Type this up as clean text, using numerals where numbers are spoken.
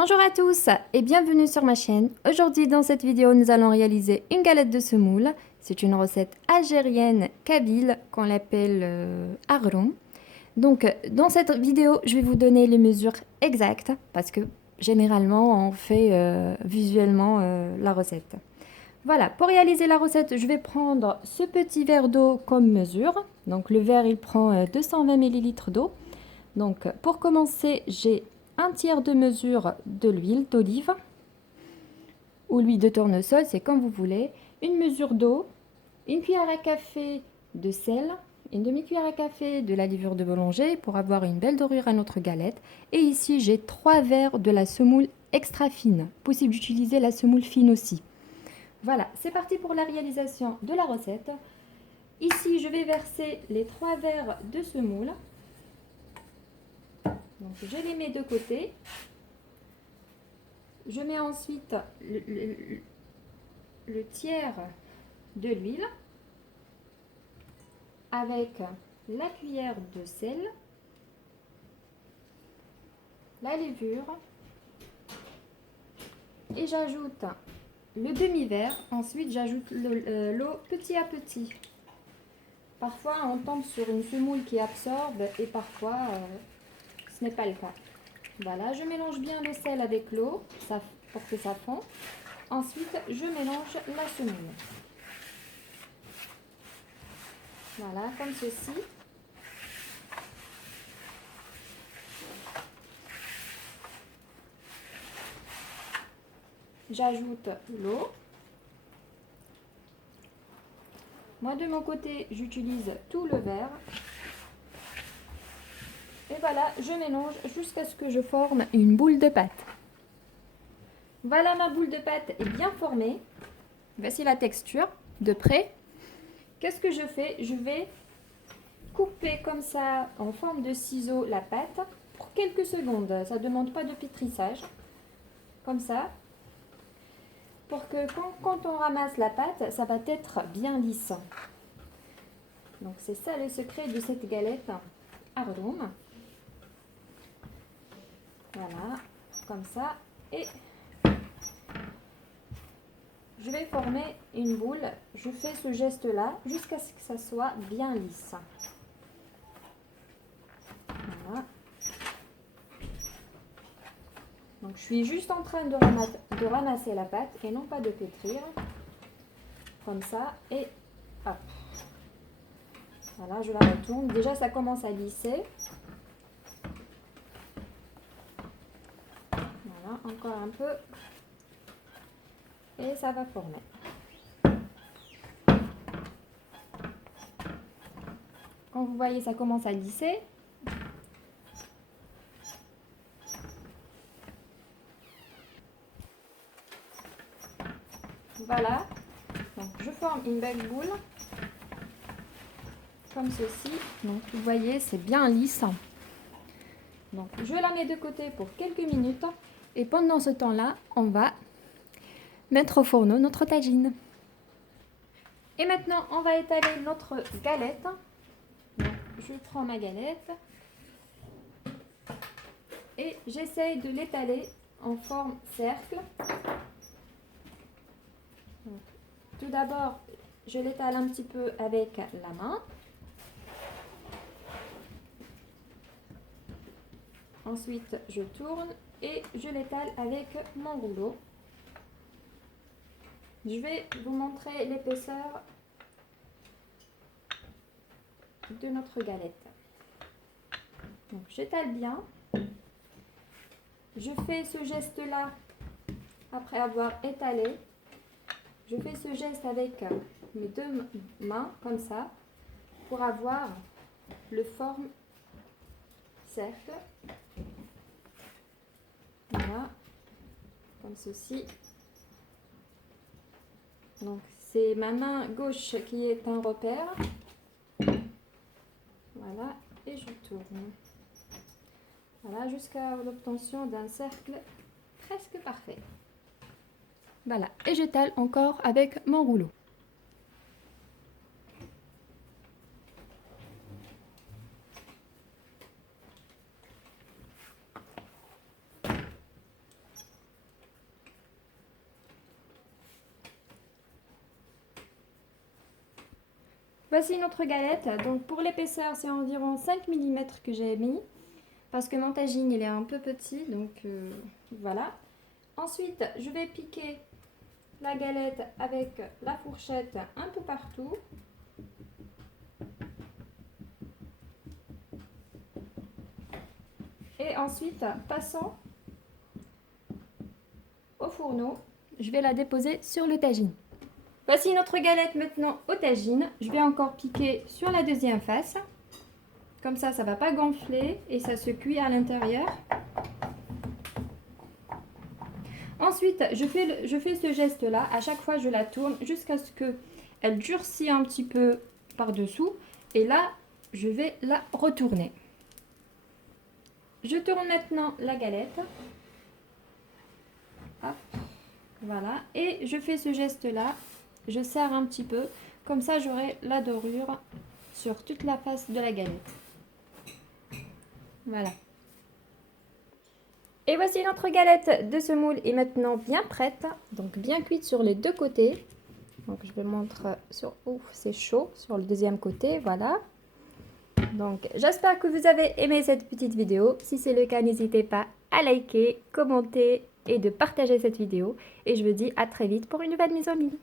Bonjour à tous et bienvenue sur ma chaîne. Aujourd'hui dans cette vidéo nous allons réaliser une galette de semoule. C'est une recette algérienne kabyle qu'on l'appelle aghroum. Donc dans cette vidéo je vais vous donner les mesures exactes parce que généralement on fait visuellement la recette. Voilà, pour réaliser la recette je vais prendre ce petit verre d'eau comme mesure. Donc le verre il prend 220 ml d'eau. Donc pour commencer j'ai un tiers de mesure de l'huile d'olive ou l'huile de tournesol, c'est comme vous voulez, une mesure d'eau, une cuillère à café de sel, une demi-cuillère à café de la levure de boulanger pour avoir une belle dorure à notre galette. Et ici j'ai 3 verres de la semoule extra fine, possible d'utiliser la semoule fine aussi. Voilà, c'est parti pour la réalisation de la recette. Ici je vais verser les 3 verres de semoule. Donc je les mets de côté. Je mets ensuite le tiers de l'huile avec la cuillère de sel, la levure et j'ajoute le demi-verre. Ensuite j'ajoute l'eau petit à petit. Parfois on tombe sur une semoule qui absorbe et parfois ce n'est pas le cas. Voilà, je mélange bien le sel avec l'eau pour que ça fond. Ensuite, je mélange la semoule. Voilà, comme ceci. J'ajoute l'eau. Moi, de mon côté, j'utilise tout le verre. Et voilà, je mélange jusqu'à ce que je forme une boule de pâte. Voilà, ma boule de pâte est bien formée. Voici la texture de près. Qu'est-ce que je fais? Je vais couper comme ça en forme de ciseau la pâte pour quelques secondes. Ça ne demande pas de pétrissage. Comme ça. Pour que quand on ramasse la pâte, ça va être bien lisse. Donc c'est ça le secret de cette galette aghroum. Voilà, comme ça. Et je vais former une boule. Je fais ce geste-là jusqu'à ce que ça soit bien lisse. Voilà. Donc je suis juste en train de ramasser la pâte et non pas de pétrir. Comme ça. Et hop. Voilà, je la retourne. Déjà, ça commence à lisser. Voilà, encore un peu. Et ça va former. Quand vous voyez, ça commence à lisser. Voilà. Donc, je forme une belle boule. Comme ceci. Donc, vous voyez, c'est bien lisse. Donc, je la mets de côté pour quelques minutes. Et pendant ce temps-là, on va mettre au fourneau notre tagine. Et maintenant, on va étaler notre galette. Donc, je prends ma galette et j'essaye de l'étaler en forme cercle. Donc, tout d'abord, je l'étale un petit peu avec la main. Ensuite, je tourne et je l'étale avec mon rouleau. Je vais vous montrer l'épaisseur de notre galette. Donc, j'étale bien. Je fais ce geste-là après avoir étalé. Je fais ce geste avec mes deux mains, comme ça, pour avoir le forme cercle. Voilà, comme ceci. Donc, c'est ma main gauche qui est un repère. Voilà, et je tourne. Voilà, jusqu'à l'obtention d'un cercle presque parfait. Voilà, et j'étale encore avec mon rouleau. Voici notre galette. Donc pour l'épaisseur, c'est environ 5 millimètres que j'ai mis. Parce que mon tagine, il est un peu petit. Donc voilà. Ensuite, je vais piquer la galette avec la fourchette un peu partout. Et ensuite, passons au fourneau. Je vais la déposer sur le tagine. Voici notre galette maintenant au tagine. Je vais encore piquer sur la deuxième face. Comme ça ne va pas gonfler et ça se cuit à l'intérieur. Ensuite, je fais ce geste-là. À chaque fois, je la tourne jusqu'à ce qu'elle durcisse un petit peu par-dessous. Et là, je vais la retourner. Je tourne maintenant la galette. Hop, voilà. Et je fais ce geste-là. Je serre un petit peu. Comme ça, j'aurai la dorure sur toute la face de la galette. Voilà. Et voici notre galette de semoule est maintenant bien prête. Donc bien cuite sur les deux côtés. Donc je vous montre sur... Ouf, c'est chaud sur le deuxième côté. Voilà. Donc j'espère que vous avez aimé cette petite vidéo. Si c'est le cas, n'hésitez pas à liker, commenter et de partager cette vidéo. Et je vous dis à très vite pour une nouvelle mise en ligne.